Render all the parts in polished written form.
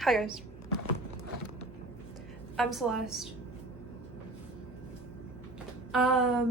Hi guys, I'm Celeste. I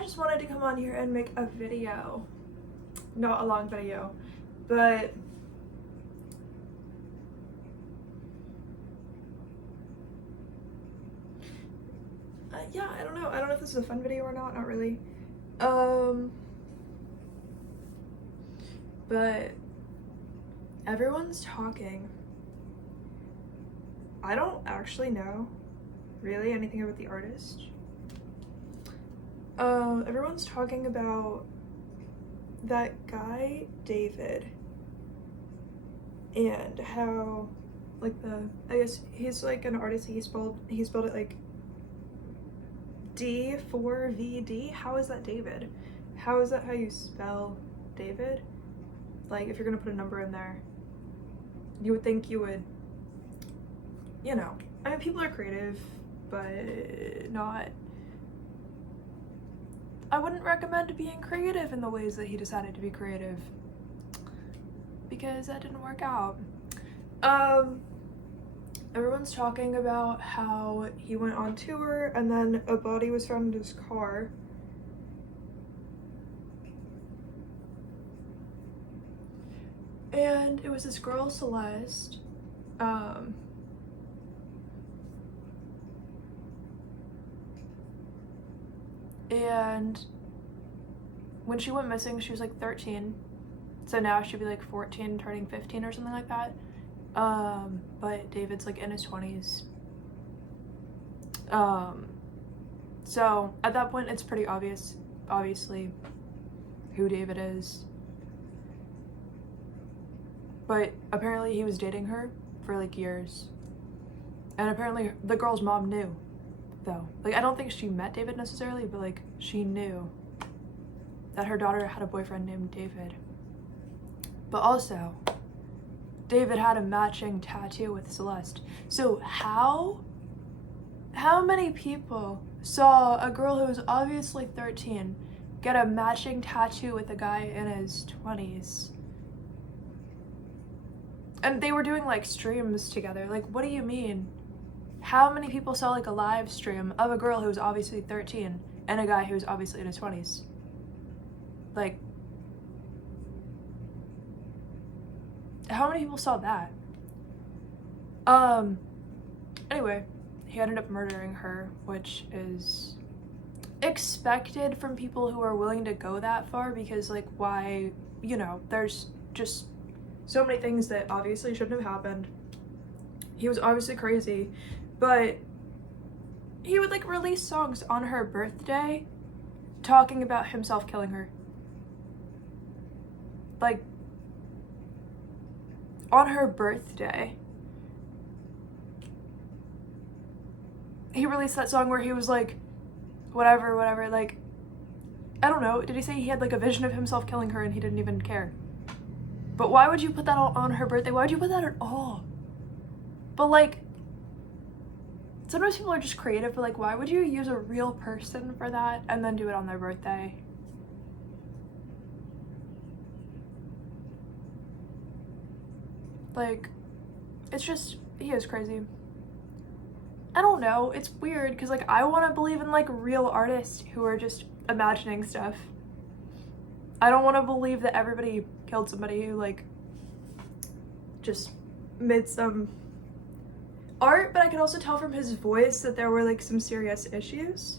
just wanted to come on here and make a video. Not a long video, but yeah, I don't know. I don't know if this is a fun video or not really. But everyone's talking. I don't actually know really anything about the artist. Everyone's talking about that guy David and how I guess he's like an artist. He spelled it like D4VD. How is that David? How is that how you spell David? Like, if you're gonna put a number in there, you would think you would, you know, I mean, people are creative, but not, I wouldn't recommend being creative in the ways that he decided to be creative, because that didn't work out. Everyone's talking about how he went on tour and then a body was found in his car. And it was this girl, Celeste. And when she went missing, she was like 13. So now she'd be like 14, turning 15 or something like that. But David's like in his 20s. So at that point, it's pretty obviously, who David is. But apparently he was dating her for like years. And apparently the girl's mom knew, though. Like, I don't think she met David necessarily, but like, she knew that her daughter had a boyfriend named David. But also, David had a matching tattoo with Celeste. So how many people saw a girl who was obviously 13 get a matching tattoo with a guy in his 20s? And they were doing like streams together. Like, what do you mean? How many people saw like a live stream of a girl who was obviously 13 and a guy who was obviously in his 20s? Like, how many people saw that? Anyway, he ended up murdering her, which is expected from people who are willing to go that far, because like, why, you know, there's just so many things that obviously shouldn't have happened. He was obviously crazy, but he would like release songs on her birthday talking about himself killing her. Like, on her birthday, he released that song where he was like, whatever, like, I don't know, did he say he had like a vision of himself killing her and he didn't even care? But why would you put that all on her birthday? Why would you put that at all? But like, sometimes people are just creative, but like, why would you use a real person for that and then do it on their birthday? Like, it's just, he is crazy. I don't know, it's weird, because like, I want to believe in like real artists who are just imagining stuff. I don't want to believe that everybody killed somebody who like just made some art, but I could also tell from his voice that there were like some serious issues.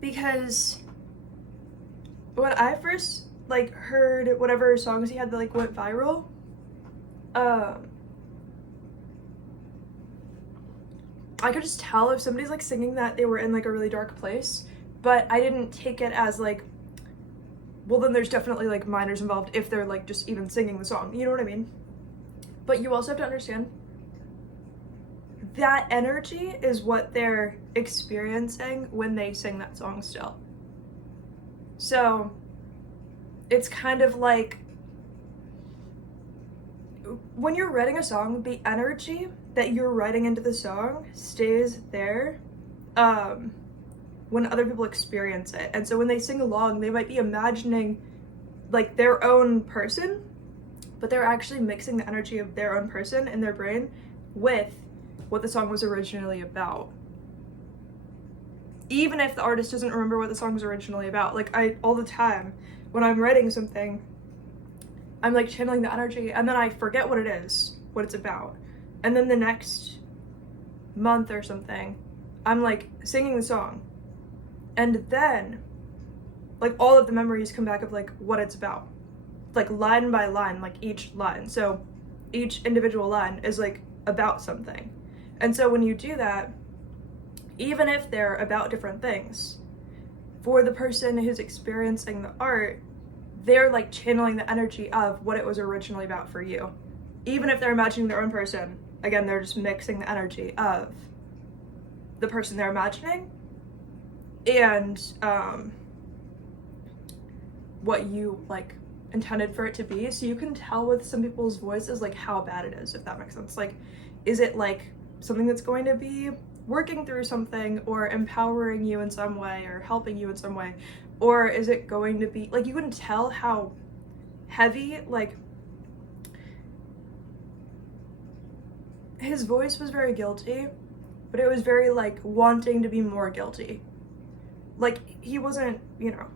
Because when I first like heard whatever songs he had that like went viral, I could just tell if somebody's like singing that they were in like a really dark place, but I didn't take it as like, well, then there's definitely like minors involved if they're like just even singing the song, you know what I mean? But you also have to understand that energy is what they're experiencing when they sing that song still. So it's kind of like, when you're writing a song, the energy that you're writing into the song stays there when other people experience it. And so when they sing along, they might be imagining like their own person but they're actually mixing the energy of their own person in their brain with what the song was originally about. Even if the artist doesn't remember what the song was originally about. Like, all the time, when I'm writing something, I'm like channeling the energy, and then I forget what it is, what it's about. And then the next month or something, I'm like singing the song. And then, like, all of the memories come back of like what it's about. Like line by line, like each line. So each individual line is like about something. And so when you do that, even if they're about different things, for the person who's experiencing the art, they're like channeling the energy of what it was originally about for you. Even if they're imagining their own person, again, they're just mixing the energy of the person they're imagining and what you like intended for it to be. So you can tell with some people's voices like how bad it is, if that makes sense. Like, is it like something that's going to be working through something or empowering you in some way or helping you in some way, or is it going to be like, you can tell how heavy, like, his voice was very guilty, but it was very like wanting to be more guilty. Like, he wasn't, you know,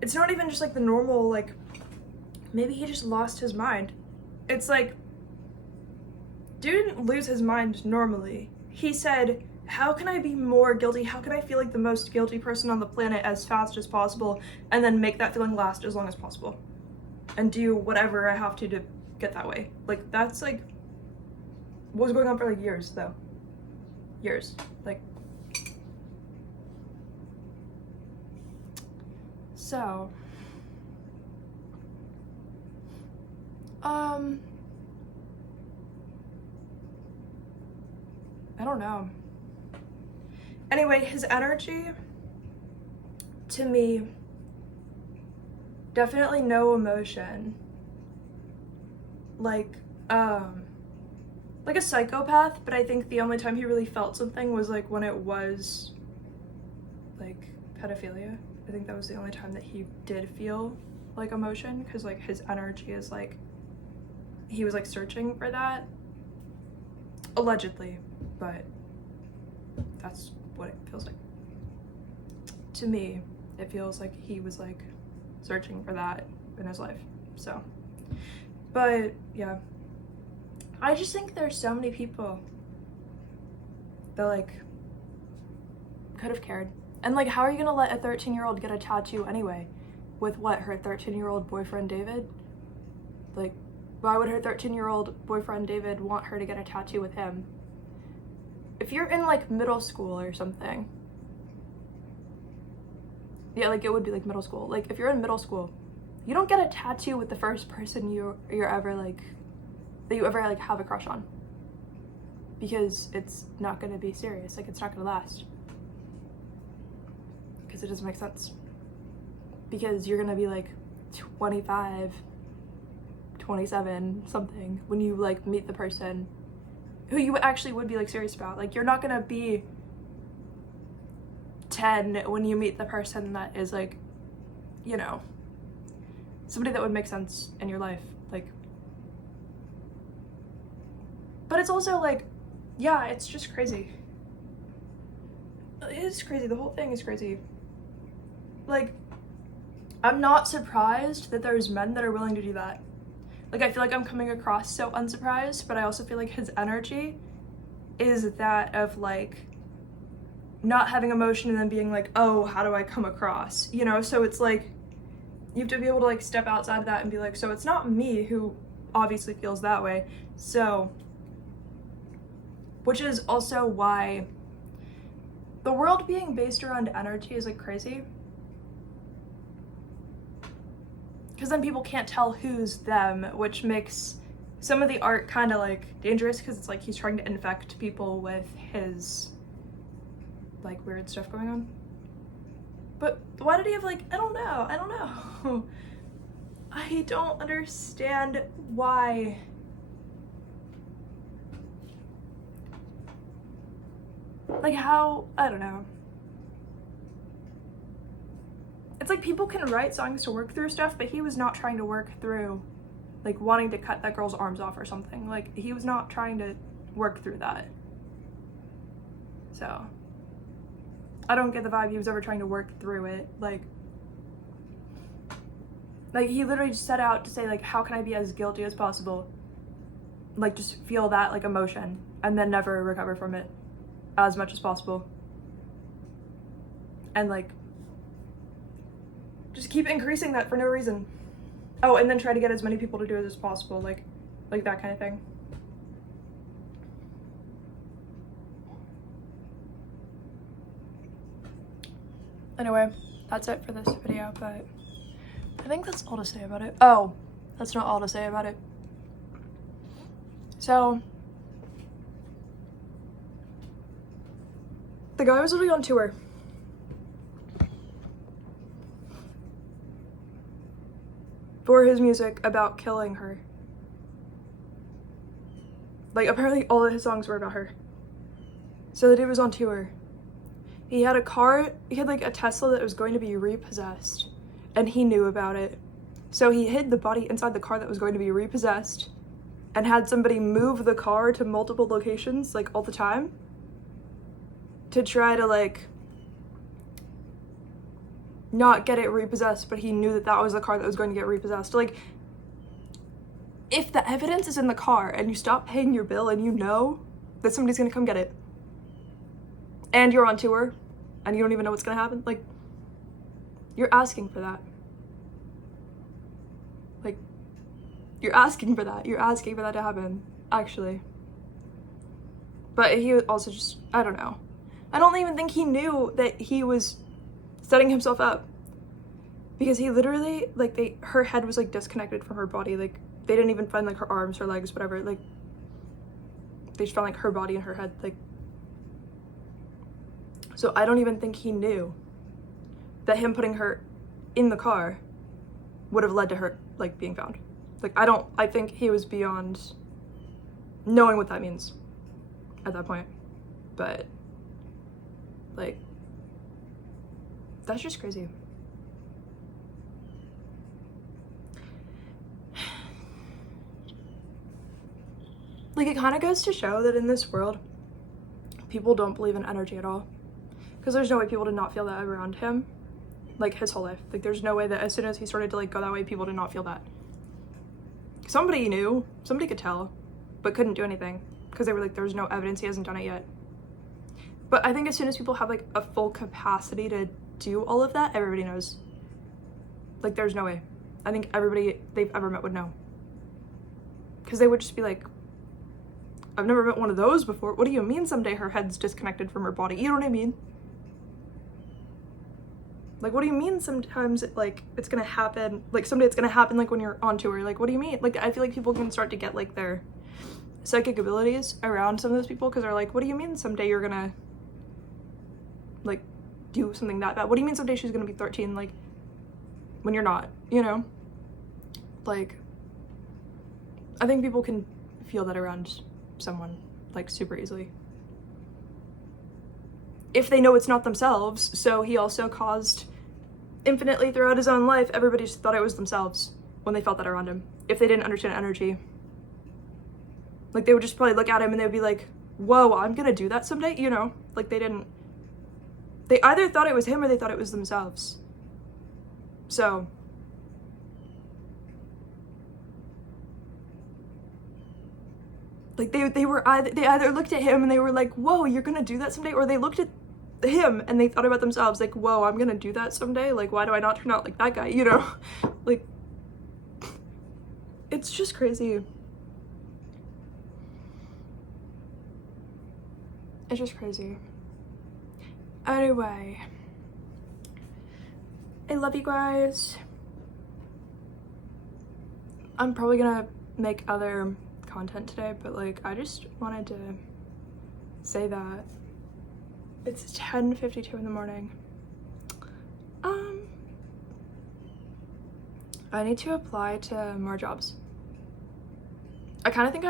it's not even just like the normal, like, maybe he just lost his mind. It's like, dude didn't lose his mind normally. He said, how can I be more guilty? How can I feel like the most guilty person on the planet as fast as possible, and then make that feeling last as long as possible? And do whatever I have to get that way. Like, that's like what was going on for like years, though. Years. Like, so I don't know. Anyway, his energy, to me, definitely no emotion. Like a psychopath, but I think the only time he really felt something was like when it was like pedophilia. I think that was the only time that he did feel like emotion, because like his energy is like, he was like searching for that, allegedly, but that's what it feels like. To me, it feels like he was like searching for that in his life. So, but yeah, I just think there's so many people that like could have cared. And like, how are you gonna let a 13-year-old get a tattoo anyway? With what, her 13-year-old boyfriend David? Like, why would her 13-year-old boyfriend David want her to get a tattoo with him? If you're in like middle school or something, yeah, like it would be like middle school. Like, if you're in middle school, you don't get a tattoo with the first person you're ever like, that you ever like have a crush on, because it's not gonna be serious. Like, it's not gonna last, because it doesn't make sense, because you're gonna be like 25, 27 something when you like meet the person who you actually would be like serious about. Like, you're not gonna be 10 when you meet the person that is like, you know, somebody that would make sense in your life. Like, but it's also like, yeah, it's just crazy. It is crazy. The whole thing is crazy. Like, I'm not surprised that there's men that are willing to do that. Like, I feel like I'm coming across so unsurprised, but I also feel like his energy is that of like not having emotion and then being like, oh, how do I come across? You know, so it's like, you have to be able to like step outside of that and be like, so it's not me who obviously feels that way. So, which is also why the world being based around energy is like crazy. Because then people can't tell who's them, which makes some of the art kind of like dangerous, because it's like he's trying to infect people with his like weird stuff going on. But why did he have like, I don't know. I don't understand why. Like, how, I don't know. It's like people can write songs to work through stuff, but he was not trying to work through, like, wanting to cut that girl's arms off or something. Like, he was not trying to work through that. So, I don't get the vibe he was ever trying to work through it. Like, he literally just set out to say, like, how can I be as guilty as possible? Like, just feel that, like, emotion, and then never recover from it as much as possible. And, like, just keep increasing that for no reason. Oh, and then try to get as many people to do it as possible, like that kind of thing. Anyway, that's it for this video, but I think that's all to say about it. Oh, that's not all to say about it. So, the guy was literally on tour. For his music about killing her. Like, apparently all of his songs were about her. So the dude was on tour. He had a car, he had like a Tesla that was going to be repossessed, and he knew about it. So he hid the body inside the car that was going to be repossessed and had somebody move the car to multiple locations, like, all the time to try to, like, not get it repossessed, but he knew that that was the car that was going to get repossessed. Like, if the evidence is in the car and you stop paying your bill and you know that somebody's gonna come get it, and you're on tour and you don't even know what's gonna happen, like, you're asking for that. Like, you're asking for that. You're asking for that to happen, actually. But he also just, I don't know. I don't even think he knew that he was setting himself up, because he literally, like, her head was, like, disconnected from her body. Like, they didn't even find, like, her arms, her legs, whatever. Like, they just found, like, her body and her head. Like, so I don't even think he knew that him putting her in the car would have led to her, like, being found. Like, I think he was beyond knowing what that means at that point. But, like, that's just crazy. Like, it kind of goes to show that in this world, people don't believe in energy at all. Because there's no way people did not feel that around him, like, his whole life. Like, there's no way that as soon as he started to, like, go that way, people did not feel that. Somebody knew, somebody could tell, but couldn't do anything. Because they were like, there's no evidence, he hasn't done it yet. But I think as soon as people have, like, a full capacity to do all of that, everybody knows. Like, there's no way. I think everybody they've ever met would know. Because they would just be like, I've never met one of those before. What do you mean someday her head's disconnected from her body? You know what I mean? Like, what do you mean sometimes it's gonna happen? Like, someday it's gonna happen, like, when you're on tour. Like, what do you mean? Like, I feel like people can start to get, like, their psychic abilities around some of those people, because they're like, what do you mean someday you're gonna, like, do something that bad? What do you mean someday she's gonna be 13, like, when you're not, you know? Like, I think people can feel that around someone, like, super easily. If they know it's not themselves. So he also caused infinitely throughout his own life, everybody just thought it was themselves when they felt that around him. If they didn't understand energy. Like, they would just probably look at him and they'd be like, whoa, I'm gonna do that someday, you know? Like, they either thought it was him or they thought it was themselves. So, like, they either looked at him and they were like, whoa, you're gonna do that someday? Or they looked at him and they thought about themselves, like, whoa, I'm gonna do that someday? Like, why do I not turn out like that guy, you know? Like, it's just crazy. It's just crazy. Anyway, I love you guys. I'm probably gonna make other content today, but, like, I just wanted to say that it's 10:52 in the morning. I need to apply to more jobs. I kind of think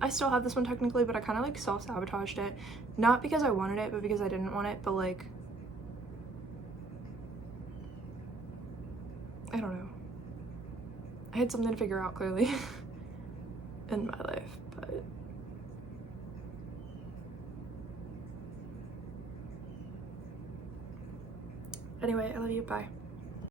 I still have this one technically, but I kind of, like, self-sabotaged it. Not because I wanted it, but because I didn't want it, but, like, I don't know. I had something to figure out clearly in my life, but anyway, I love you. Bye.